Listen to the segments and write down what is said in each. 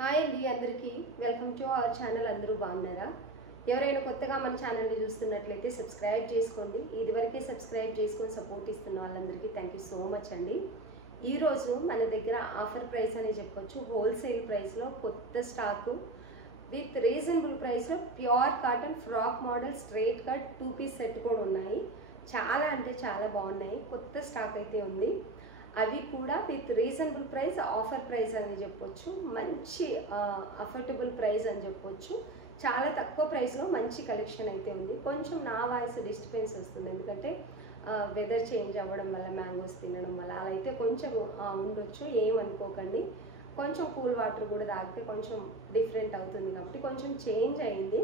Hi అండి అందరికీ welcome to our channel. అందరూ బాగున్నారా? ఎవరైనా కొత్తగా మన ఛానల్ని చూస్తున్నట్లయితే సబ్స్క్రైబ్ చేసుకోండి. ఇదివరకే సబ్స్క్రైబ్ చేసుకొని సపోర్ట్ ఇస్తున్న వాళ్ళందరికీ థ్యాంక్ యూ సో మచ్ అండి. ఈరోజు మన దగ్గర ఆఫర్ ప్రైస్ అని చెప్పొచ్చు, హోల్సేల్ ప్రైస్లో కొత్త స్టాకు విత్ రీజనబుల్ ప్రైస్లో pure cotton frock model straight cut 2 piece set కూడా ఉన్నాయి. చాలా అంటే చాలా బాగున్నాయి. కొత్త స్టాక్ అయితే ఉంది. అవి కూడా with reasonable price, offer price అని చెప్పొచ్చు. మంచి అఫోర్డబుల్ ప్రైస్ అని చెప్పొచ్చు. చాలా తక్కువ ప్రైస్లో మంచి కలెక్షన్ అయితే ఉంది. కొంచెం నా వాయిస్ డిస్టర్బెన్స్ వస్తుంది, ఎందుకంటే వెదర్ చేంజ్ అవ్వడం వల్ల, మ్యాంగోస్ తినడం వల్ల అలా అయితే కొంచెం ఉండొచ్చు. ఏమనుకోకండి. కొంచెం కూల్ వాటర్ కూడా తాగితే కొంచెం డిఫరెంట్ అవుతుంది కాబట్టి కొంచెం చేంజ్ అయింది.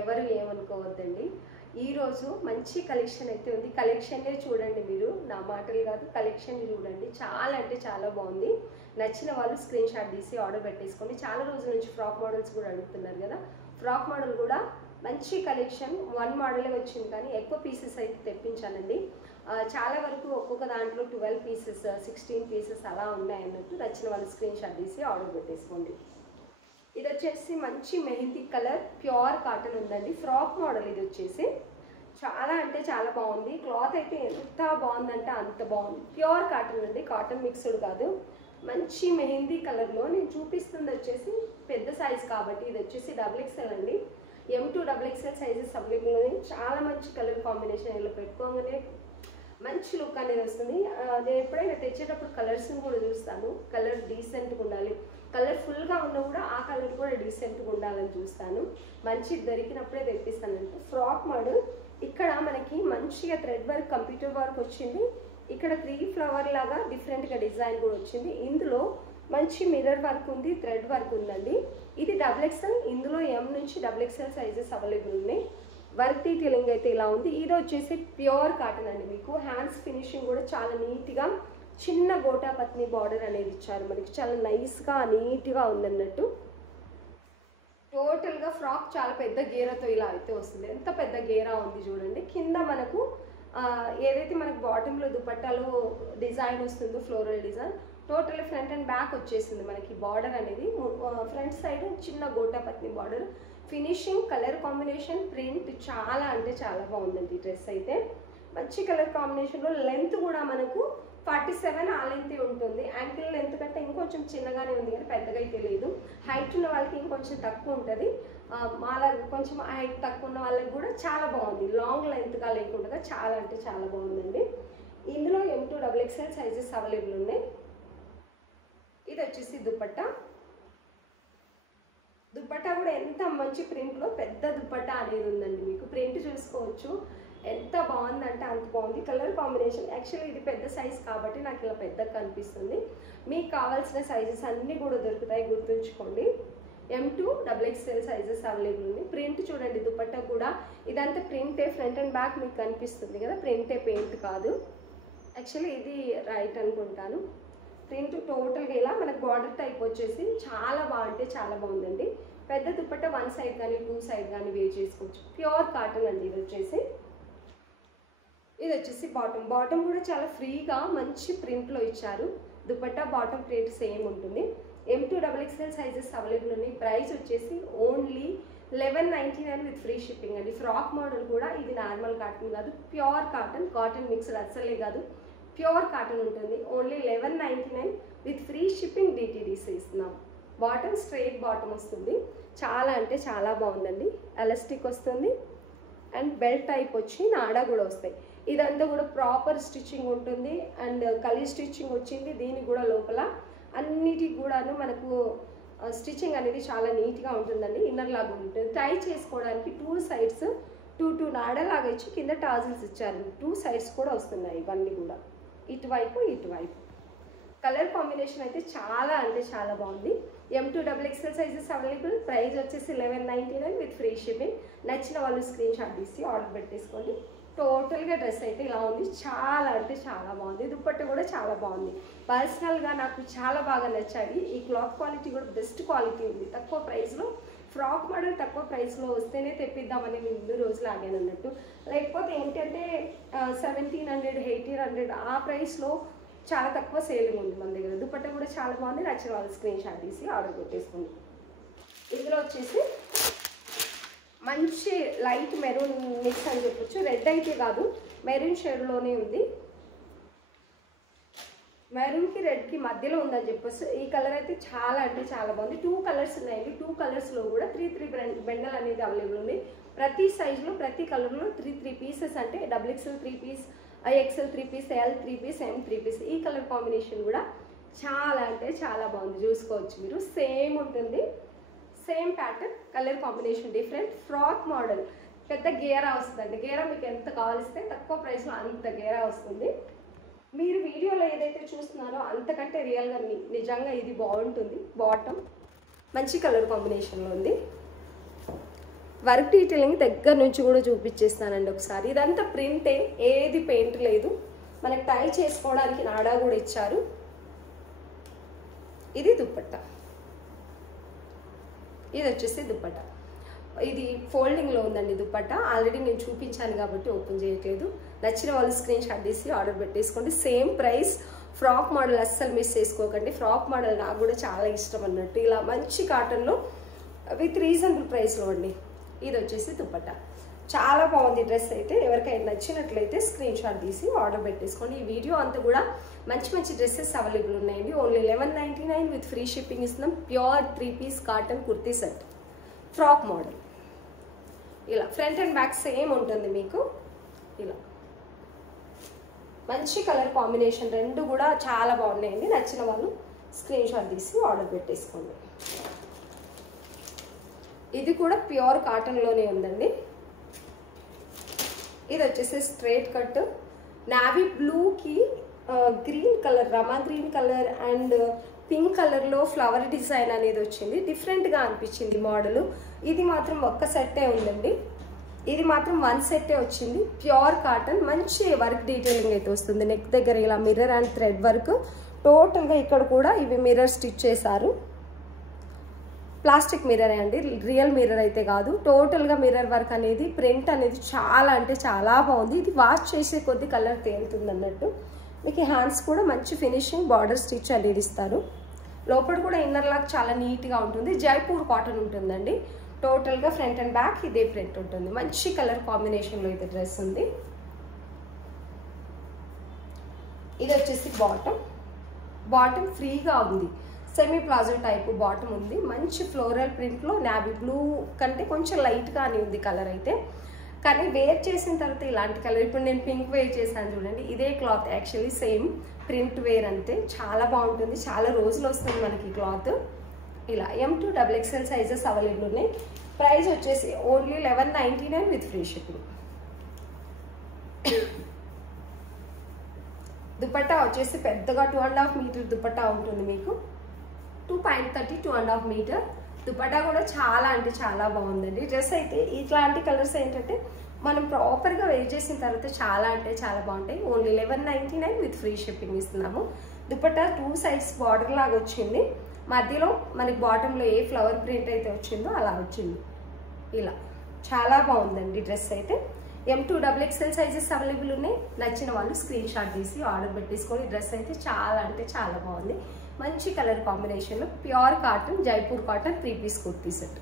ఎవరు ఏమనుకోవద్దండి. ఈరోజు మంచి కలెక్షన్ అయితే ఉంది. కలెక్షన్నే చూడండి, మీరు నా మాటలు కాదు, కలెక్షన్ చూడండి. చాలా అంటే చాలా బాగుంది. నచ్చిన వాళ్ళు స్క్రీన్ షాట్ తీసి ఆర్డర్ పెట్టేసుకోండి. చాలా రోజుల నుంచి ఫ్రాక్ మోడల్స్ కూడా అడుగుతున్నారు కదా, ఫ్రాక్ మోడల్ కూడా మంచి కలెక్షన్. 1 మోడలే వచ్చింది కానీ ఎక్కువ పీసెస్ అయితే తెప్పించానండి. చాలా వరకు ఒక్కొక్క దాంట్లో 12 పీసెస్ 16 పీసెస్ అలా ఉన్నాయన్నట్టు. నచ్చిన వాళ్ళు స్క్రీన్ షాట్ తీసి ఆర్డర్ పెట్టేసుకోండి. ఇది వచ్చేసి మంచి మెహందీ కలర్ ప్యూర్ కాటన్ ఉందండి. ఫ్రాక్ మోడల్ ఇది వచ్చేసి చాలా అంటే చాలా బాగుంది. క్లాత్ అయితే ఎంత బాగుందంటే అంత బాగుంది. ప్యూర్ కాటన్ అండి, కాటన్ మిక్స్డ్ కాదు. మంచి మెహందీ కలర్లో నేను చూపిస్తుంది వచ్చేసి పెద్ద సైజ్ కాబట్టి ఇది వచ్చేసి XXL అండి. M2 XXL సైజెస్ అవైలబుల్ ఉన్నాయి. చాలా మంచి కలర్ కాంబినేషన్ ఇలా పెట్టుకోగానే మంచి లుక్ అనేది వస్తుంది. నేను ఎప్పుడైనా తెచ్చేటప్పుడు కలర్స్ని కూడా చూస్తాను. కలర్ డీసెంట్గా ఉండాలి, కలర్ఫుల్గా ఉన్నా కూడా ఆ కలర్ కూడా డీసెంట్గా ఉండాలని చూస్తాను. మంచి దొరికినప్పుడే తెప్పిస్తానంటే. ఫ్రాక్ మోడల్ ఇక్కడ మనకి మంచిగా థ్రెడ్ వర్క్, కంప్యూటర్ వర్క్ వచ్చింది. ఇక్కడ 3 ఫ్లవర్ లాగా డిఫరెంట్గా డిజైన్ కూడా వచ్చింది. ఇందులో మంచి మిర్రర్ వర్క్ ఉంది, థ్రెడ్ వర్క్ ఉందండి. ఇది XXL. ఇందులో M నుంచి XXL సైజెస్ అవైలబుల్ ఉన్నాయి. వర్క్ డీటెయిలింగ్ అయితే ఇలా ఉంది. ఇది వచ్చేసి ప్యూర్ కాటన్ అండి. మీకు హ్యాండ్స్ ఫినిషింగ్ కూడా చాలా నీట్గా చిన్న గోటా పత్ని బార్డర్ అనేది ఇచ్చారు. మనకి చాలా నైస్గా నీట్గా ఉందన్నట్టు. టోటల్గా ఫ్రాక్ చాలా పెద్ద గేరాతో ఇలా అయితే వస్తుంది. ఎంత పెద్ద గేరా ఉంది చూడండి. కింద మనకు ఏదైతే మనకు బాటంలో దుపట్టాలో డిజైన్ వస్తుందో floral design, total front and back వచ్చేసింది మనకి బార్డర్ అనేది. ఫ్రంట్ సైడ్ చిన్న గోటా పత్ని border. Finishing, colour combination, print చాలా అంటే చాలా బాగుందండి. డ్రెస్ అయితే మంచి కలర్ కాంబినేషన్లో. లెంత్ కూడా మనకు 47 ఆ లెంత్ ఉంటుంది. యాంకిల్ లెంత్ కంటే ఇంకొంచెం చిన్నగానే ఉంది కానీ పెద్దగా అయితే లేదు. హైట్ ఉన్న వాళ్ళకి ఇంకొంచెం తక్కువ ఉంటుంది. మాలా కొంచెం హైట్ తక్కువ ఉన్న వాళ్ళకి కూడా చాలా బాగుంది. లాంగ్ లెంత్గా లేకుండా చాలా అంటే చాలా బాగుందండి. ఇందులో M2 XXL సైజెస్ అవైలబుల్ ఉన్నాయి. ఇది వచ్చేసి దుపట్టా. దుపట్టా కూడా ఎంత మంచి ప్రింట్లో పెద్ద దుపట్టా అనేది ఉందండి. మీకు ప్రింట్ చూసుకోవచ్చు, ఎంత బాగుందంటే అంత బాగుంది. కలర్ కాంబినేషన్ యాక్చువల్లీ ఇది పెద్ద సైజ్ కాబట్టి నాకు ఇలా పెద్దగా కనిపిస్తుంది. మీకు కావాల్సిన సైజెస్ అన్నీ కూడా దొరుకుతాయి, గుర్తుంచుకోండి. M2 XXL సైజెస్ అవైలబుల్ ఉంది. ప్రింట్ చూడండి, దుపట్టా కూడా ఇదంతా ప్రింటే. ఫ్రంట్ అండ్ బ్యాక్ మీకు కనిపిస్తుంది కదా, ప్రింటే, పెయింట్ కాదు. యాక్చువల్లీ ఇది రైట్ అనుకుంటాను. ప్రింట్ టోటల్గా ఇలా మనకు బార్డర్ టైప్ వచ్చేసి చాలా బాగుంటే చాలా బాగుందండి. పెద్ద దుపట్టా 1 సైడ్ కానీ 2 సైడ్ కానీ వేర్ చేసుకోవచ్చు. ప్యూర్ కాటన్ అండి. ఇది వచ్చేసి బాటమ్ కూడా చాలా ఫ్రీగా మంచి ప్రింట్లో ఇచ్చారు. దుపట్టా బాటమ్ ప్రింట్ సేమ్ ఉంటుంది. M2 XXL సైజెస్ అవైలబుల్ ఉన్నాయి. ప్రైస్ వచ్చేసి ఓన్లీ 1199 విత్ ఫ్రీ షిప్పింగ్ అండి. ఫ్రాక్ మోడల్ కూడా ఇది నార్మల్ కాటన్ కాదు, ప్యూర్ కాటన్. కాటన్ మిక్స్డ్ అస్సలే కాదు, ప్యూర్ కాటన్ ఉంటుంది. Only 1199 with free shipping, DTDC ఇస్తున్నాం. బాటమ్ స్ట్రైట్ బాటమ్ వస్తుంది. చాలా అంటే చాలా బాగుందండి. ఎలాస్టిక్ వస్తుంది అండ్ బెల్ట్ టైప్ వచ్చి నాడా కూడా వస్తాయి. ఇదంతా కూడా ప్రాపర్ స్టిచ్చింగ్ ఉంటుంది అండ్ కలీ స్టిచ్చింగ్ వచ్చింది. దీనికి కూడా లోపల అన్నిటికి కూడాను మనకు స్టిచ్చింగ్ అనేది చాలా నీట్గా ఉంటుందండి. ఇన్నర్ లాగా ఉంటుంది. టై చేసుకోవడానికి 2 సైడ్స్ 2 నాడలాగా ఇచ్చి కింద టాజిల్స్ ఇచ్చారు. 2 సైడ్స్ కూడా వస్తున్నాయి ఇవన్నీ కూడా, ఇటువైపు ఇటువైపు. కలర్ కాంబినేషన్ అయితే చాలా అంటే చాలా బాగుంది. M2 XXL sizes available. Price వచ్చేసి 1199 విత్ ఫ్రీ షిప్పింగ్. నచ్చిన వాళ్ళు స్క్రీన్ షాట్ తీసి ఆర్డర్ పెట్టేసుకోండి. టోటల్గా డ్రెస్ అయితే ఇలా ఉంది. చాలా అంటే చాలా బాగుంది. దుపట్టా కూడా చాలా బాగుంది. పర్సనల్గా నాకు చాలా బాగా నచ్చాయి. ఈ క్లాత్ క్వాలిటీ కూడా బెస్ట్ క్వాలిటీ ఉంది. తక్కువ ప్రైస్లో ఫ్రాక్ మోడల్ తక్కువ ప్రైస్లో వస్తేనే తెప్పిద్దామని నేను ఇన్ని రోజులు ఆగాను అన్నట్టు. లేకపోతే ఏంటంటే 1700, 1800 ఆ ప్రైస్లో చాలా తక్కువ సేలింగ్ ఉంది మన దగ్గర. దుపట్టా కూడా చాలా బాగుంది. నచ్చిన వాళ్ళు స్క్రీన్ షాట్ తీసి ఆర్డర్ పెట్టేసుకోండి. ఇందులో వచ్చేసి మంచి లైట్ మెరూన్ మిక్స్ అని చెప్పొచ్చు. రెడ్ అయితే కాదు, మెరూన్ షేడ్లోనే ఉంది. మెరూన్కి రెడ్కి మధ్యలో ఉందని చెప్పొచ్చు. ఈ కలర్ అయితే చాలా అంటే చాలా బాగుంది. 2 కలర్స్ ఉన్నాయండి. 2 కలర్స్లో కూడా 3 బెండల్ అనేది అవైలబుల్ ఉంది. ప్రతి సైజులో ప్రతి కలర్లో 3 పీసెస్, అంటే XXL 3 piece, XL 3 piece, L 3 piece, M 3 piece. ఈ కలర్ కాంబినేషన్ కూడా చాలా అంటే చాలా బాగుంది. చూసుకోవచ్చు మీరు. సేమ్ ఉంటుంది, same pattern, colour combination different. Frock model, పెద్ద గేరా వస్తుందండి. గేరా మీకు ఎంత కావాల్స్తే తక్కువ ప్రైస్లో అంత గేరా వస్తుంది. మీరు వీడియోలో ఏదైతే చూస్తున్నారో అంతకంటే రియల్గా నిజంగా ఇది బాగుంటుంది. బాటమ్ మంచి కలర్ కాంబినేషన్లో ఉంది. వర్క్ డీటెయిలింగ్ దగ్గర నుంచి కూడా చూపించేస్తానండి ఒకసారి. ఇదంతా ప్రింటే, ఏది పెయింట్ లేదు. మనకి టై చేసుకోవడానికి నాడా కూడా ఇచ్చారు. ఇది దుపట్టా. ఇది వచ్చేసి దుపట్టా. ఇది ఫోల్డింగ్లో ఉందండి దుపట్టా. ఆల్రెడీ నేను చూపించాను కాబట్టి ఓపెన్ చేయట్లేదు. నచ్చిన వాళ్ళు స్క్రీన్ షాట్ తీసి ఆర్డర్ పెట్టేసుకోండి. Same price. ఫ్రాక్ మోడల్ అస్సలు మిస్ చేసుకోకండి. ఫ్రాక్ మోడల్ నాకు కూడా చాలా ఇష్టం అన్నట్టు. ఇలా మంచి కాటన్లో విత్ రీజనబుల్ ప్రైస్లో అండి. ఇది వచ్చేసి దుపట్టా. చాలా బాగుంది డ్రెస్ అయితే. ఎవరికైనా నచ్చినట్లయితే స్క్రీన్ షాట్ తీసి ఆర్డర్ పెట్టేసుకోండి. ఈ వీడియో అంతా కూడా మంచి మంచి డ్రెస్సెస్ అవైలబుల్ ఉన్నాయండి. ఓన్లీ 1199 విత్ ఫ్రీ షిప్పింగ్ ఇస్తున్నాం. Pure 3 piece cotton kurti set, frock model. ఇలా ఫ్రంట్ అండ్ బ్యాక్ సేమ్ ఉంటుంది మీకు. ఇలా మంచి కలర్ కాంబినేషన్, రెండు కూడా చాలా బాగున్నాయండి. నచ్చిన వాళ్ళు స్క్రీన్ షాట్ తీసి ఆర్డర్ పెట్టేసుకోండి. ఇది కూడా ప్యూర్ కాటన్లోనే ఉందండి. ఇది వచ్చేసి స్ట్రైట్ కట్, నావీ బ్లూకి green colour, Rama green colour and pink కలర్లో ఫ్లవర్ డిజైన్ అనేది వచ్చింది. డిఫరెంట్గా అనిపించింది మోడల్. ఇది మాత్రం ఒక్క సెట్టే ఉందండి. ఇది మాత్రం 1 సెట్టే వచ్చింది. ప్యూర్ కాటన్, మంచి వర్క్ డీటెయిలింగ్ అయితే వస్తుంది. నెక్ దగ్గర ఇలా మిర్రర్ అండ్ థ్రెడ్ వర్క్. టోటల్గా ఇక్కడ కూడా ఇవి మిర్రర్ స్టిచ్ చేశారు. ప్లాస్టిక్ మిర్రర్ అండి, రియల్ మిర్రర్ అయితే కాదు. టోటల్గా మిర్రర్ వర్క్ అనేది, ప్రింట్ అనేది చాలా అంటే చాలా బాగుంది. ఇది వాష్ చేసే కొద్ది కలర్ తేలుతుంది అన్నట్టు. మీకు హ్యాండ్స్ కూడా మంచి ఫినిషింగ్ బార్డర్ స్టిచ్ అనేది ఇస్తారు. లోపల కూడా ఇన్నర్ లాక్ చాలా నీట్గా ఉంటుంది. జైపూర్ కాటన్ ఉంటుందండి. టోటల్గా ఫ్రంట్ అండ్ బ్యాక్ ఇదే ప్రింట్ ఉంటుంది. మంచి కలర్ కాంబినేషన్లో అయితే డ్రెస్ ఉంది. ఇది వచ్చేసి బాటమ్. బాటమ్ ఫ్రీగా ఉంది. సెమీ ప్లాజో టైప్ బాటమ్ ఉంది. మంచి ఫ్లోరల్ ప్రింట్లో నావీ బ్లూ కంటే కొంచెం లైట్గానే ఉంది కలర్ అయితే. కానీ వేర్ చేసిన తర్వాత ఇలాంటి కలర్, ఇప్పుడు నేను పింక్ వేర్ చేశాను చూడండి, ఇదే cloth actually same print wear అంతే. చాలా బాగుంటుంది. చాలా రోజులు వస్తుంది మనకి క్లాత్. ఇలా M to XXL sizes available ఉన్నాయి. ప్రైస్ వచ్చేసి only 1199 with free shipping. Dupatta వచ్చేసి పెద్దగా 2.5 మీటర్ దుపట్టా ఉంటుంది మీకు. 2.30 2.5 మీటర్ దుపట్టా కూడా చాలా అంటే చాలా బాగుందండి. డ్రెస్ అయితే ఇట్లాంటి కలర్స్ ఏంటంటే మనం ప్రాపర్గా వేర్ చేసిన తర్వాత చాలా అంటే చాలా బాగుంటాయి. ఓన్లీ 1199 విత్ ఫ్రీ షిప్పింగ్ ఇస్తున్నాము. దుపట్టా 2 సైడ్స్ బార్డర్ లాగా వచ్చింది. మధ్యలో మనకి బాటంలో ఏ ఫ్లవర్ ప్రింట్ అయితే వచ్చిందో అలా వచ్చింది. ఇలా చాలా బాగుందండి డ్రెస్ అయితే. M to XXL sizes available ఉన్నాయి. నచ్చిన వాళ్ళు స్క్రీన్ షాట్ తీసి ఆర్డర్ పెట్టేసుకొని. డ్రెస్ అయితే చాలా అంటే చాలా బాగుంది. మంచి కలర్ కాంబినేషన్లో pure cotton, Jaipur cotton 3 piece kurti set.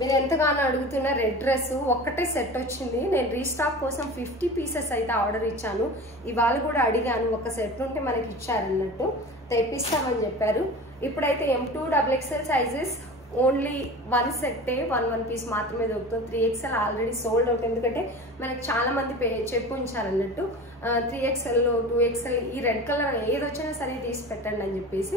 మీరు ఎంతగానో అడుగుతున్న రెడ్ డ్రెస్ ఒక్కటే సెట్ వచ్చింది. నేను రీస్టాక్ కోసం 50 పీసెస్ అయితే ఆర్డర్ ఇచ్చాను. ఇవాళ కూడా అడిగాను, ఒక సెట్ ఉంటే మనకి ఇచ్చారన్నట్టు, తెప్పిస్తామని చెప్పారు. ఇప్పుడైతే M to XXL sizes only 1 సెట్టే, 1 పీస్ మాత్రమే దొరుకుతుంది. 3XL already sold out. ఎందుకంటే మనకి చాలా మంది చెప్పు ఉంచారన్నట్టు 3XL 2XL ఈ రెడ్ కలర్ ఏది వచ్చినా సరే తీసి పెట్టండి అని చెప్పేసి.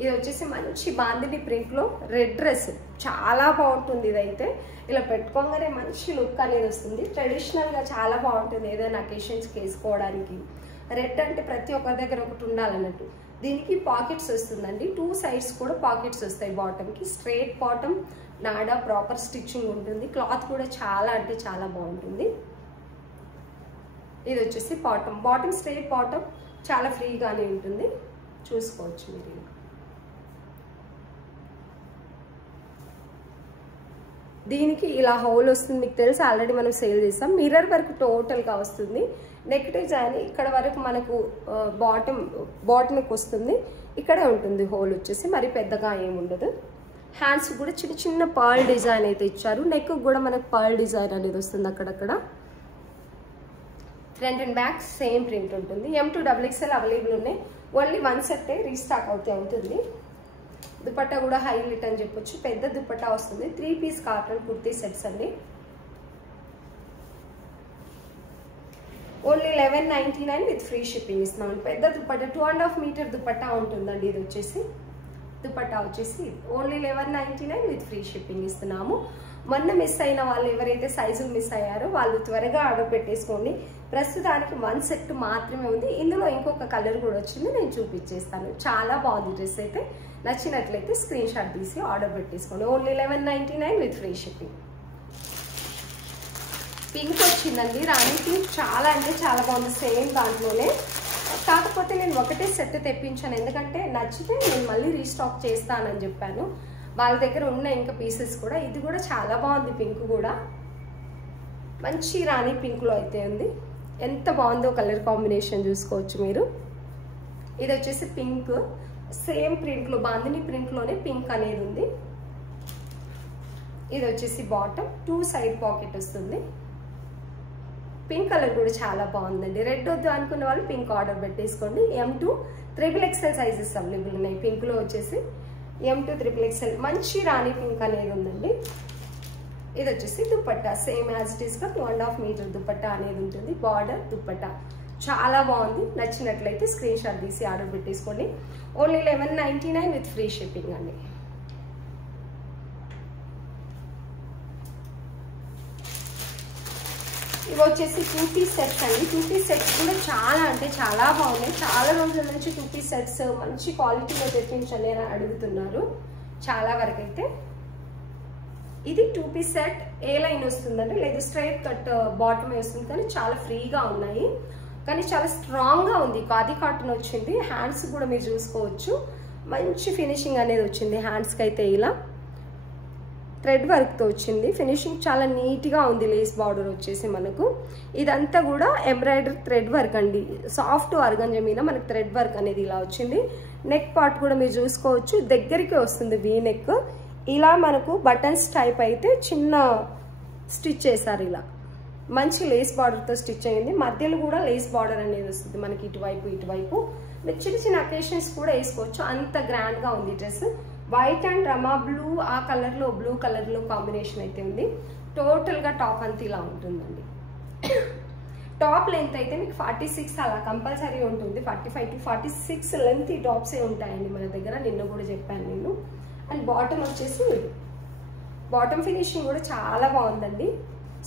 ఇది వచ్చేసి మంచి బాందిని ప్రింట్లో రెడ్ డ్రెస్, చాలా బాగుంటుంది. ఇదైతే ఇలా పెట్టుకోగానే మంచి లుక్ అనేది వస్తుంది. ట్రెడిషనల్గా చాలా బాగుంటుంది ఏదైనా అకేషన్స్కి వేసుకోవడానికి. రెడ్ అంటే ప్రతి ఒక్కరి దగ్గర ఒకటి ఉండాలన్నట్టు. దీనికి పాకెట్స్ వస్తుందండి. 2 సైడ్స్ కూడా పాకెట్స్ వస్తాయి. బాటమ్కి స్ట్రైట్ బాటమ్, నాడా ప్రాపర్ స్టిచ్చింగ్ ఉంటుంది. క్లాత్ కూడా చాలా అంటే చాలా బాగుంటుంది. ఇది వచ్చేసి బాటమ్ స్ట్రైట్ బాటమ్, చాలా ఫ్రీగానే ఉంటుంది. చూసుకోవచ్చు మీరు. దీనికి ఇలా హోల్ వస్తుంది, మీకు తెలుసు ఆల్రెడీ మనం సేల్ చేసాం. మిర్రర్ వరకు టోటల్గా వస్తుంది. నెక్ డిజైన్ ఇక్కడ వరకు మనకు బాటమ్కి వస్తుంది, ఇక్కడే ఉంటుంది హోల్ వచ్చేసి, మరి పెద్దగా ఏముండదు. హ్యాండ్స్ కూడా చిన్న చిన్న పర్ల్ డిజైన్ అయితే ఇచ్చారు. నెక్ కూడా మనకు పర్ల్ డిజైన్ అనేది వస్తుంది అక్కడక్కడ. Front and back same print ఉంటుంది. M2 XXL అవైలబుల్ ఉన్నాయి. ఓన్లీ 1 సెట్ రీస్టాక్ అవుతే ఉంటుంది. దుపట్టా కూడా హైలైట్ అని చెప్పొచ్చు, పెద్ద దుపట్టా వస్తుంది. 3 పీస్ కాటన్ కుర్తీ సెట్స్ అండి. ఓన్లీ 1199 విత్ ఫ్రీ షిప్పింగ్ ఇస్తున్నాం. పెద్ద దుపట్టా 2.5 మీటర్ దుపట్టా ఉంటుందండి. ఇది వచ్చేసి దుపట్టా వచ్చేసి ఓన్లీ 1199 విత్ ఫ్రీ షిప్పింగ్ ఇస్తున్నాము. మొన్న మిస్ అయిన వాళ్ళు ఎవరైతే సైజులు మిస్ అయ్యారో వాళ్ళు త్వరగా ఆర్డర్ పెట్టేసుకోండి. ప్రస్తుతానికి 1 సెట్ మాత్రమే ఉంది. ఇందులో ఇంకొక కలర్ కూడా వచ్చింది, నేను చూపించేస్తాను. చాలా బాగుంది డ్రెస్ అయితే. నచ్చినట్లయితే స్క్రీన్ షాట్ తీసి ఆర్డర్ పెట్టేసుకోండి. Only 1199 with free shipping. Pink వచ్చిందండి, రాణి పింక్. చాలా అంటే చాలా బాగుంది, సేమ్ దాంట్లోనే. కాకపోతే నేను ఒకటే సెట్ తెప్పించాను, ఎందుకంటే నచ్చితే నేను మళ్ళీ రీస్టాక్ చేస్తానని చెప్పాను. వాళ్ళ దగ్గర ఉన్న ఇంకా పీసెస్ కూడా. ఇది కూడా చాలా బాగుంది, పింక్ కూడా మంచి రాణి పింక్లో అయితే ఉంది. ఎంత బాగుందో కలర్ కాంబినేషన్ చూసుకోవచ్చు మీరు. ఇది వచ్చేసి పింక్, సేమ్ ప్రింట్లో, బాందిని ప్రింట్లోనే పింక్ అనేది ఉంది. ఇది వచ్చేసి బాటమ్, 2 సైడ్ పాకెట్ వస్తుంది. పింక్ కలర్ కూడా చాలా బాగుందండి. రెడ్ వద్దు అనుకున్న వాళ్ళు పింక్ ఆర్డర్ పెట్టేసుకోండి. M2 XXL సైజెస్ అవైలబుల్ ఉన్నాయి. పింక్లో వచ్చేసి M2 XXL మంచి రాణి పింక్ అనేది ఉందండి. ఇది వచ్చేసి దుపట్టా సేమ్ యాజ్ ఇట్ ఈస్గా 2.5 మీటర్ దుపట్టా అనేది ఉంటుంది. బార్డర్ దుపట్టా చాలా బాగుంది. నచ్చినట్లయితే స్క్రీన్ షాట్ తీసి ఆర్డర్ పెట్టేసుకోండి. ఓన్లీ 1199 విత్ ఫ్రీ షిప్పింగ్ అండి. ఇవి వచ్చేసి 2 పీస్ సెట్స్ అండి. 2 పీస్ సెట్స్ కూడా చాలా అంటే చాలా బాగున్నాయి. చాలా రోజుల నుంచి 2 పీస్ సెట్స్ మంచి క్వాలిటీలో తెప్పించండి అని అడుగుతున్నారు చాలా వరకు అయితే. ఇది 2 పీస్ సెట్ ఏ లైన్ వస్తుందండి, లేదు స్ట్రైట్ కట్ బాటమ్ వస్తుంది, కానీ చాలా ఫ్రీగా ఉన్నాయి, కానీ చాలా స్ట్రాంగ్గా ఉంది. ఖాదీ కాటన్ వచ్చింది. హ్యాండ్స్ కూడా మీరు చూసుకోవచ్చు, మంచి ఫినిషింగ్ అనేది వచ్చింది. హ్యాండ్స్కి అయితే ఇలా థ్రెడ్ వర్క్తో వచ్చింది. ఫినిషింగ్ చాలా నీట్గా ఉంది. లేస్ బార్డర్ వచ్చేసి మనకు ఇదంతా కూడా ఎంబ్రాయిడరీ థ్రెడ్ వర్క్ అండి. సాఫ్ట్ ఆర్గంజా మీద మనకు థ్రెడ్ వర్క్ అనేది ఇలా వచ్చింది. నెక్ పార్ట్ కూడా మీరు చూసుకోవచ్చు, దగ్గరికి వస్తుంది వీ నెక్. ఇలా మనకు బటన్స్ టైప్ అయితే చిన్న స్టిచ్ చేశారు. ఇలా మంచి లేస్ బార్డర్తో స్టిచ్ అయ్యింది. మధ్యలో కూడా లేస్ బార్డర్ అనేది వస్తుంది మనకి ఇటువైపు. మీరు చిన్న చిన్న అకేషన్స్ కూడా వేసుకోవచ్చు, అంత గ్రాండ్గా ఉంది dress. White and Rama blue, ఆ కలర్లో బ్లూ కలర్లో కాంబినేషన్ అయితే ఉంది. టోటల్గా టాప్ అంతా ఇలా ఉంటుందండి. టాప్ లెంత్ అయితే మీకు 46 అలా కంపల్సరీ ఉంటుంది. 45 to 46 లెంత్ ఈ టాప్సే ఉంటాయండి మన దగ్గర, నిన్న కూడా చెప్పాను నేను. అండ్ బాటమ్ వచ్చేసి బాటమ్ ఫినిషింగ్ కూడా చాలా బాగుందండి.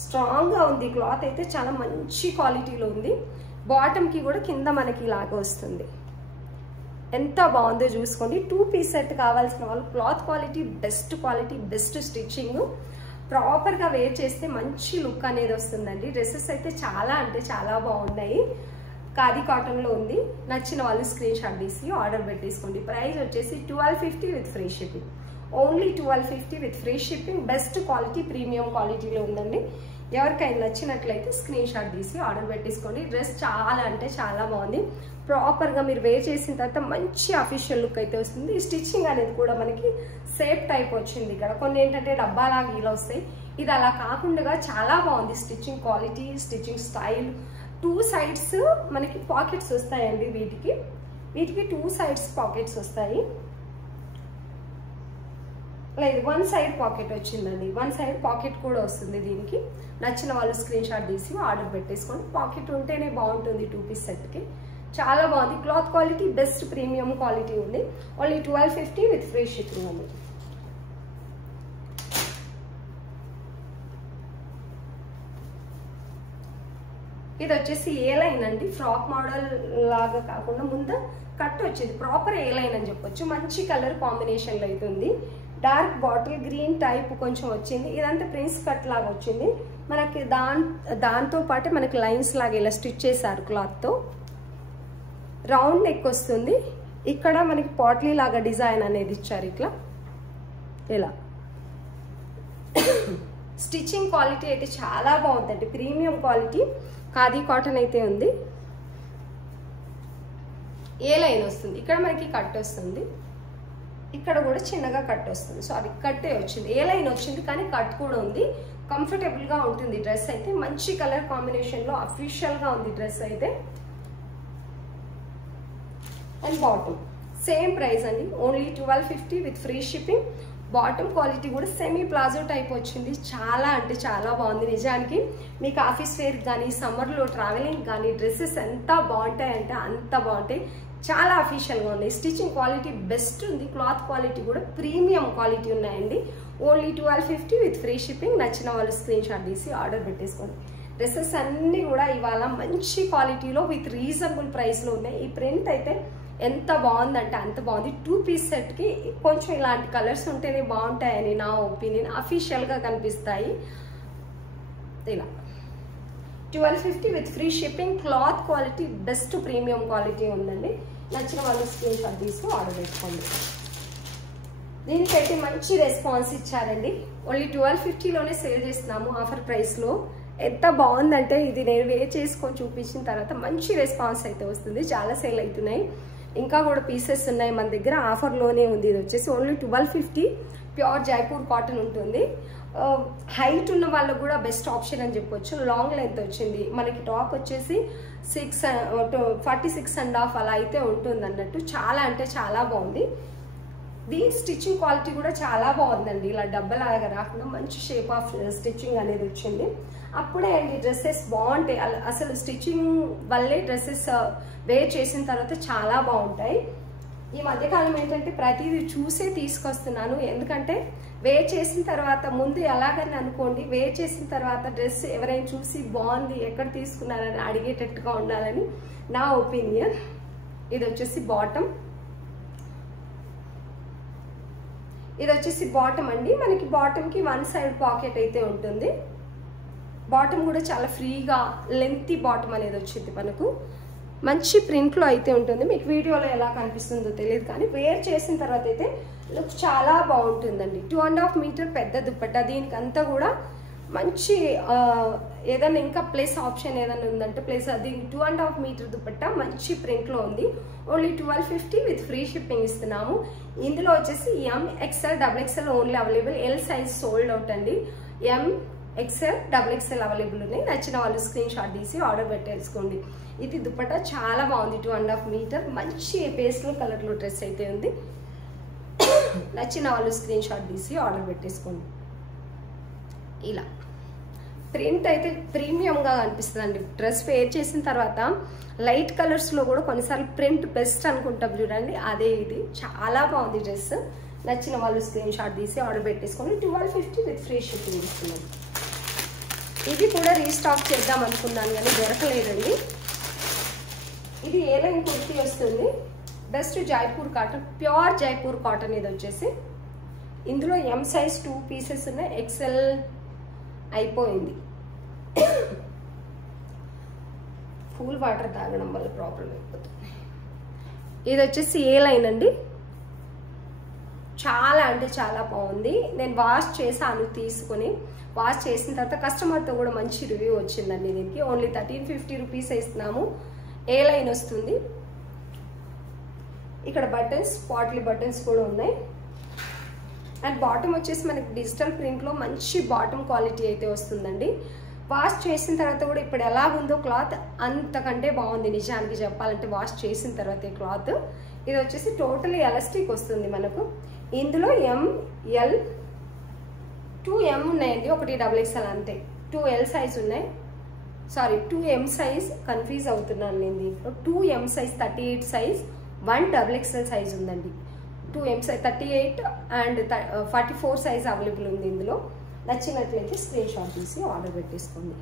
స్ట్రాంగ్గా ఉంది. క్లాత్ అయితే చాలా మంచి క్వాలిటీలో ఉంది. బాటమ్కి కూడా కింద మనకి ఇలాగ వస్తుంది. ఎంత బాగుందో చూసుకోండి. 2 పీస్ సెట్ కావాల్సిన వాళ్ళు క్లాత్ క్వాలిటీ, బెస్ట్ స్టిచ్చింగ్, ప్రాపర్గా వేర్ చేస్తే మంచి లుక్ అనేది వస్తుందండి. డ్రెస్సెస్ అయితే చాలా అంటే చాలా బాగున్నాయి. ఖాదీ కాటన్లో ఉంది. నచ్చిన వాళ్ళు స్క్రీన్ షాట్ తీసి ఆర్డర్ పెట్టేసుకోండి. ప్రైస్ వచ్చేసి 1250 with free shipping. Only 1250 with free shipping. Best quality, premium క్వాలిటీలో ఉందండి. ఎవరికైనా నచ్చినట్లయితే స్క్రీన్ షాట్ తీసి ఆర్డర్ పెట్టేసుకోండి. డ్రెస్ చాలా అంటే చాలా బాగుంది. ప్రాపర్గా మీరు వేర్ చేసిన తర్వాత మంచి అఫీషియల్ లుక్ అయితే వస్తుంది. స్టిచ్చింగ్ అనేది కూడా మనకి సేఫ్ టైప్ వచ్చింది. ఇక్కడ కొన్ని ఏంటంటే డబ్బాలాగా ఇలా వస్తాయి, ఇది అలా కాకుండా చాలా బాగుంది. Stitching quality, stitching style. 2 sides మనకి పాకెట్స్ వస్తాయండి. వీటికి 2 సైడ్స్ పాకెట్స్ వస్తాయి. లేదు 1 సైడ్ పాకెట్ వచ్చిందండి. 1 సైడ్ పాకెట్ కూడా వస్తుంది దీనికి. నచ్చిన వాళ్ళు స్క్రీన్ షాట్ తీసి ఆర్డర్ పెట్టేసుకోండి. పాకెట్ ఉంటేనే బాగుంటుంది 2 పీస్ సెట్కి. చాలా బాగుంది. Cloth quality best premium quality ఉంది. ఓన్లీ 1250 విత్ ఫ్రీ షిప్పింగ్ ఉంది. ఇది వచ్చేసి ఏ లైన్ అండి. ఫ్రాక్ మోడల్ లాగా కాకుండా ముందు కట్ వచ్చింది, ప్రాపర్ ఏ లైన్ అని చెప్పొచ్చు. మంచి కలర్ కాంబినేషన్లో అయితే ఉంది. డార్క్ బాటిల్ గ్రీన్ టైప్ కొంచెం వచ్చింది. ఇదంతా ప్రిన్స్ కట్ లాగా వచ్చింది మనకి. దాంతో పాటు మనకి లైన్స్ లాగా ఇలా స్టిచ్ చేశారు క్లాత్తో. రౌండ్ నెక్ వస్తుంది. ఇక్కడ మనకి పాట్లీ లాగా డిజైన్ అనేది ఇచ్చారు ఇట్లా ఇలా. స్టిచ్చింగ్ క్వాలిటీ అయితే చాలా బాగుందండి, ప్రీమియం క్వాలిటీ ఖాదీ కాటన్ అయితే ఉంది. ఏ లైన్ వస్తుంది, ఇక్కడ మనకి కట్ వస్తుంది, ఇక్కడ కూడా చిన్నగా కట్ వస్తుంది. సో అది కట్టే వచ్చింది, ఏ లైన్ వచ్చింది కానీ కట్ కూడా ఉంది. కంఫర్టబుల్ గా ఉంటుంది డ్రెస్ అయితే. మంచి కలర్ కాంబినేషన్ లో అఫీషియల్ గా ఉంది డ్రెస్ అయితే. అండ్ బాటమ్ సేమ్ ప్రైస్ అండి, only 1250 with free shipping. Bottom quality కూడా సెమీ ప్లాజో టైప్ వచ్చింది. చాలా అంటే చాలా బాగుంది. నిజానికి మీకు ఆఫీస్ వేర్ కానీ సమ్మర్లో ట్రావెలింగ్ కానీ డ్రెస్సెస్ ఎంత బాగుంటాయి అంటే అంత బాగుంటాయి. చాలా అఫీషియల్గా ఉన్నాయి. స్టిచ్చింగ్ క్వాలిటీ బెస్ట్ ఉంది. క్లాత్ క్వాలిటీ కూడా ప్రీమియం క్వాలిటీ ఉన్నాయండి. Only 1250 with free shipping. నచ్చిన వాళ్ళు స్క్రీన్ షాట్ తీసి ఆర్డర్ పెట్టేసుకోండి. డ్రెస్సెస్ అన్నీ కూడా ఇవాళ మంచి క్వాలిటీలో విత్ రీజనబుల్ ప్రైస్లో ఉన్నాయి. ఈ ప్రింట్ అయితే ఎంత బాగుందంటే అంత బాగుంది. 2 పీస్ సెట్కి కొంచెం ఇలాంటి కలర్స్ ఉంటేనే బాగుంటాయని నా ఒపీనియన్. అఫీషియల్గా కనిపిస్తాయి. ఇలా 1250 with free shipping. Cloth quality best premium quality ఉందండి. నచ్చిన వాళ్ళు స్క్రీన్ షాట్ తీసుకుని ఆర్డర్ పెట్టుకోండి. దీనికైతే మంచి రెస్పాన్స్ ఇచ్చారండి. ఓన్లీ 1250లోనే సేల్ చేస్తున్నాము ఆఫర్ ప్రైస్లో. ఎంత బాగుందంటే ఇది నేను వేర్ చేసుకొని చూపించిన తర్వాత మంచి రెస్పాన్స్ అయితే వస్తుంది. చాలా సేల్ అవుతున్నాయి. ఇంకా కూడా పీసెస్ ఉన్నాయి మన దగ్గర. ఆఫర్లోనే ఉంది. ఇది వచ్చేసి ఓన్లీ 1250. ప్యూర్ జైపూర్ కాటన్ ఉంటుంది. హైట్ ఉన్న వాళ్ళకు కూడా బెస్ట్ ఆప్షన్ అని చెప్పొచ్చు. లాంగ్ లెంత్ వచ్చింది మనకి. టాప్ వచ్చేసి 46.5 అలా అయితే ఉంటుంది అన్నట్టు. చాలా అంటే చాలా బాగుంది. దీని స్టిచ్చింగ్ క్వాలిటీ కూడా చాలా బాగుందండి. ఇలా డబ్బలాగా రాకుండా మంచి షేప్ ఆఫ్ స్టిచ్చింగ్ అనేది వచ్చింది. అప్పుడే అండి డ్రెస్సెస్ బాగుంటాయి. అసలు స్టిచ్చింగ్ వల్లే డ్రెస్సెస్ వేర్ చేసిన తర్వాత చాలా బాగుంటాయి. ఈ మధ్యకాలం ఏంటంటే ప్రతిదీ చూసే తీసుకొస్తున్నాను. ఎందుకంటే వేర్ చేసిన తర్వాత ముందు ఎలాగని అనుకోండి, వేర్ చేసిన తర్వాత డ్రెస్ ఎవరైనా చూసి బాగుంది ఎక్కడ తీసుకున్నారని అడిగేటట్టుగా ఉండాలని నా ఒపీనియన్. ఇది వచ్చేసి బాటమ్. ఇది వచ్చేసి బాటమ్ అండి. మనకి బాటమ్కి 1 సైడ్ పాకెట్ అయితే ఉంటుంది. బాటమ్ కూడా చాలా ఫ్రీగా లెంతీ బాటమ్ అనేది వచ్చింది మనకు. మంచి ప్రింట్లో అయితే ఉంటుంది. మీకు వీడియోలో ఎలా కనిపిస్తుందో తెలియదు కానీ వేర్ చేసిన తర్వాత అయితే లుక్ చాలా బాగుంటుందండి. 2.5 మీటర్ పెద్ద దుప్పట్టా. దీనికి అంతా కూడా మంచి ఏదైనా ఇంకా ప్లేస్ ఆప్షన్ ఏదైనా ఉందంటే ప్లేస్. అది 2.5 మీటర్ దుప్పట్టా మంచి ప్రింట్లో ఉంది. ఓన్లీ 1250 విత్ ఫ్రీ షిప్పింగ్ ఇస్తున్నాము. ఇందులో వచ్చేసి MXL XXL only available. L size sold out అండి. MXL XXL అవైలబుల్ ఉన్నాయి. నచ్చిన వాళ్ళు స్క్రీన్ షాట్ తీసి ఆర్డర్ పెట్టేసుకోండి. ఇది దుప్పట్టా చాలా బాగుంది. 2.5 మీటర్ మంచి పేస్టల్ కలర్లో డ్రెస్ అయితే ఉంది. నచ్చిన వాళ్ళు స్క్రీన్ షాట్ తీసి ఆర్డర్ పెట్టేసుకోండి. ఇలా ప్రింట్ అయితే ప్రీమియంగా కనిపిస్తుందండి. డ్రెస్ వేర్ చేసిన తర్వాత లైట్ కలర్స్లో కూడా కొన్నిసార్లు ప్రింట్ బెస్ట్ అనుకుంటాం చూడండి, అదే ఇది. చాలా బాగుంది డ్రెస్. నచ్చిన వాళ్ళు స్క్రీన్ షాట్ తీసి ఆర్డర్ పెట్టేసుకొని 1250 విత్ ఫ్రీ షిప్పింగ్ ఇస్తున్నాను. ఇది కూడా రీస్టాక్ చేద్దాం అనుకున్నాను కానీ దొరకలేదండి. ఇది ఏ లైన్ కుర్తీ వస్తుంది. Best Jaipur cotton, pure Jaipur cotton. ఇది వచ్చేసి ఇందులో M సైజ్ 2 పీసెస్ ఉన్నాయి. XL అయిపోయింది. కూల్ వాటర్ తాగడం వల్ల ప్రాబ్లం అయిపోతుంది. ఇది వచ్చేసి ఏ లైన్ అండి. చాలా అంటే చాలా బాగుంది. నేను వాష్ చేశాను తీసుకుని. వాష్ చేసిన తర్వాత కస్టమర్తో కూడా మంచి రివ్యూ వచ్చిందండి. దీనికి ఓన్లీ 1350 రూపీస్ ఇస్తున్నాము. ఏ లైన్ వస్తుంది. ఇక్కడ బటన్స్, పాట్లీ బటన్స్ కూడా ఉన్నాయి. అండ్ బాటమ్ వచ్చేసి మనకి డిజిటల్ ప్రింట్లో మంచి బాటమ్ క్వాలిటీ అయితే వస్తుందండి. వాష్ చేసిన తర్వాత కూడా ఇప్పుడు ఎలాగుందో క్లాత్ అంతకంటే బాగుంది నిజానికి చెప్పాలంటే. వాష్ చేసిన తర్వాత క్లాత్ ఇది వచ్చేసి టోటలీ ఎలాస్టిక్ వస్తుంది మనకు. ఇందులో ML 2M ఉన్నాయండి, ఒకటి XXL అంతే. 2L సైజ్ ఉన్నాయి. సారీ 2M సైజ్ కన్ఫ్యూజ్ అవుతున్నాను నేను దీంట్లో. 2M size 38 size, 1 XXL size ఉందండి. 2M size 38 and 44 size available ఉంది ఇందులో. నచ్చినట్లయితే స్క్రీన్ షాట్ తీసి ఆర్డర్ పెట్టేసుకోండి.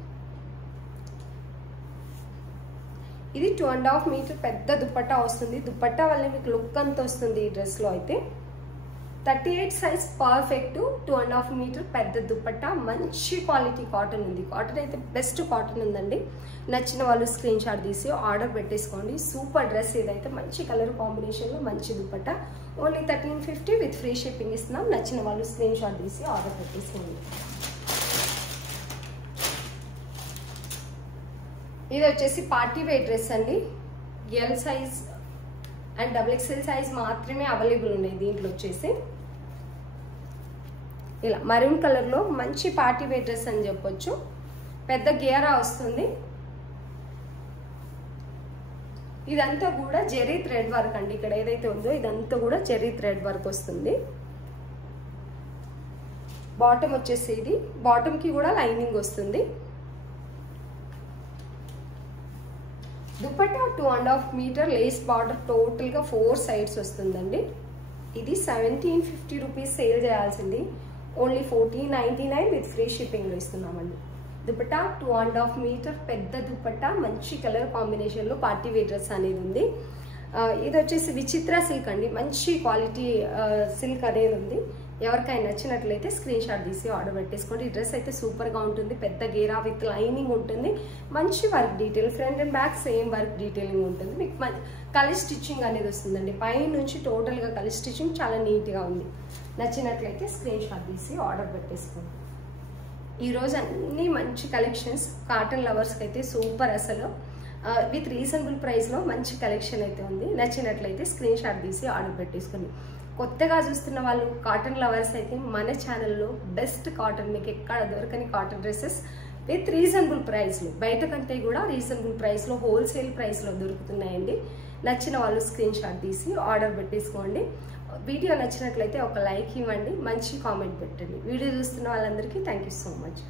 ఇది 2.5 మీటర్ పెద్ద దుప్పట్టా వస్తుంది. దుప్పట్టా వల్ల మీకు లుక్ అంత వస్తుంది ఈ డ్రెస్లో అయితే. 38 సైజ్ పర్ఫెక్ట్. 2.5 మీటర్ పెద్ద దుప్పట్టా. మంచి క్వాలిటీ కాటన్ ఉంది. కాటన్ అయితే బెస్ట్ కాటన్ ఉందండి. నచ్చిన వాళ్ళు స్క్రీన్ షాట్ తీసి ఆర్డర్ పెట్టేసుకోండి. సూపర్ డ్రెస్ ఇదైతే. మంచి కలర్ కాంబినేషన్లో మంచి dupatta. Only 1350 with free shipping ఇస్తున్నాం. నచ్చిన వాళ్ళు స్క్రీన్ షాట్ తీసి ఆర్డర్ పెట్టేసుకోండి. ఇది వచ్చేసి పార్టీ వేర్ డ్రెస్ అండి. L size and XXL size మాత్రమే అవైలబుల్ ఉన్నాయి దీంట్లో వచ్చేసి. ఇలా మరూన్ కలర్లో మంచి పార్టీ వేర్ డ్రెస్ అని చెప్పొచ్చు. పెద్ద గేరా వస్తుంది. ఇదంతా కూడా జెరీ థ్రెడ్ వర్క్ అండి. ఇక్కడ ఏదైతే ఉందో ఇదంతా కూడా జెరీ థ్రెడ్ వర్క్ వస్తుంది. బాటమ్ వచ్చేసి ఇది, బాటమ్కి కూడా లైనింగ్ వస్తుంది. దుపట్టా 2.5 మీటర్ లేస్ బార్డర్, టోటల్గా 4 సైడ్స్ వస్తుందండి. ఇది 1750 రూపీస్ సేల్ చేయాల్సింది, ఓన్లీ 1499 విత్ ఫ్రీ షిప్పింగ్లో ఇస్తున్నామండి. దుపట్టా 2.5 మీటర్ పెద్ద దుపట్టా, మంచి కలర్ కాంబినేషన్లో పార్టీ వేర్ డ్రెస్ అనేది ఉంది. ఇది వచ్చేసి విచిత్ర సిల్క్ అండి, మంచి క్వాలిటీ సిల్క్ అనేది ఉంది. ఎవరికైనా నచ్చినట్లయితే స్క్రీన్ షాట్ తీసి ఆర్డర్ పెట్టేసుకోండి. ఈ డ్రెస్ అయితే సూపర్గా ఉంటుంది. పెద్ద గేరా విత్ లైనింగ్ ఉంటుంది. మంచి work detail, front and back same work detailing ఉంటుంది. మీకు కలి స్టిచ్చింగ్ అనేది వస్తుందండి. పై నుంచి టోటల్గా కలి స్టిచ్చింగ్ చాలా నీట్గా ఉంది. నచ్చినట్లయితే స్క్రీన్ షాట్ తీసి ఆర్డర్ పెట్టేసుకోండి. ఈరోజు అన్ని మంచి కలెక్షన్స్ కాటన్ లవర్స్కి అయితే సూపర్, అసలు విత్ రీజనబుల్ ప్రైస్లో మంచి కలెక్షన్ అయితే ఉంది. నచ్చినట్లయితే స్క్రీన్ షాట్ తీసి ఆర్డర్ పెట్టేసుకోండి. కొత్తగా చూస్తున్న వాళ్ళు కాటన్ లవర్స్ అయితే మన ఛానల్లో బెస్ట్ కాటన్, మీకు ఎక్కడ దొరకని కాటన్ డ్రెస్సెస్ విత్ రీజనబుల్ ప్రైస్లో, బయట కంటే కూడా రీజనబుల్ ప్రైస్లో, హోల్సేల్ ప్రైస్లో దొరుకుతున్నాయండి. నచ్చిన వాళ్ళు స్క్రీన్ షాట్ తీసి ఆర్డర్ పెట్టేసుకోండి. వీడియో నచ్చినట్లయితే ఒక లైక్ ఇవ్వండి, మంచి కామెంట్ పెట్టండి. వీడియో చూస్తున్న వాళ్ళందరికీ థ్యాంక్ యూ సో మచ్.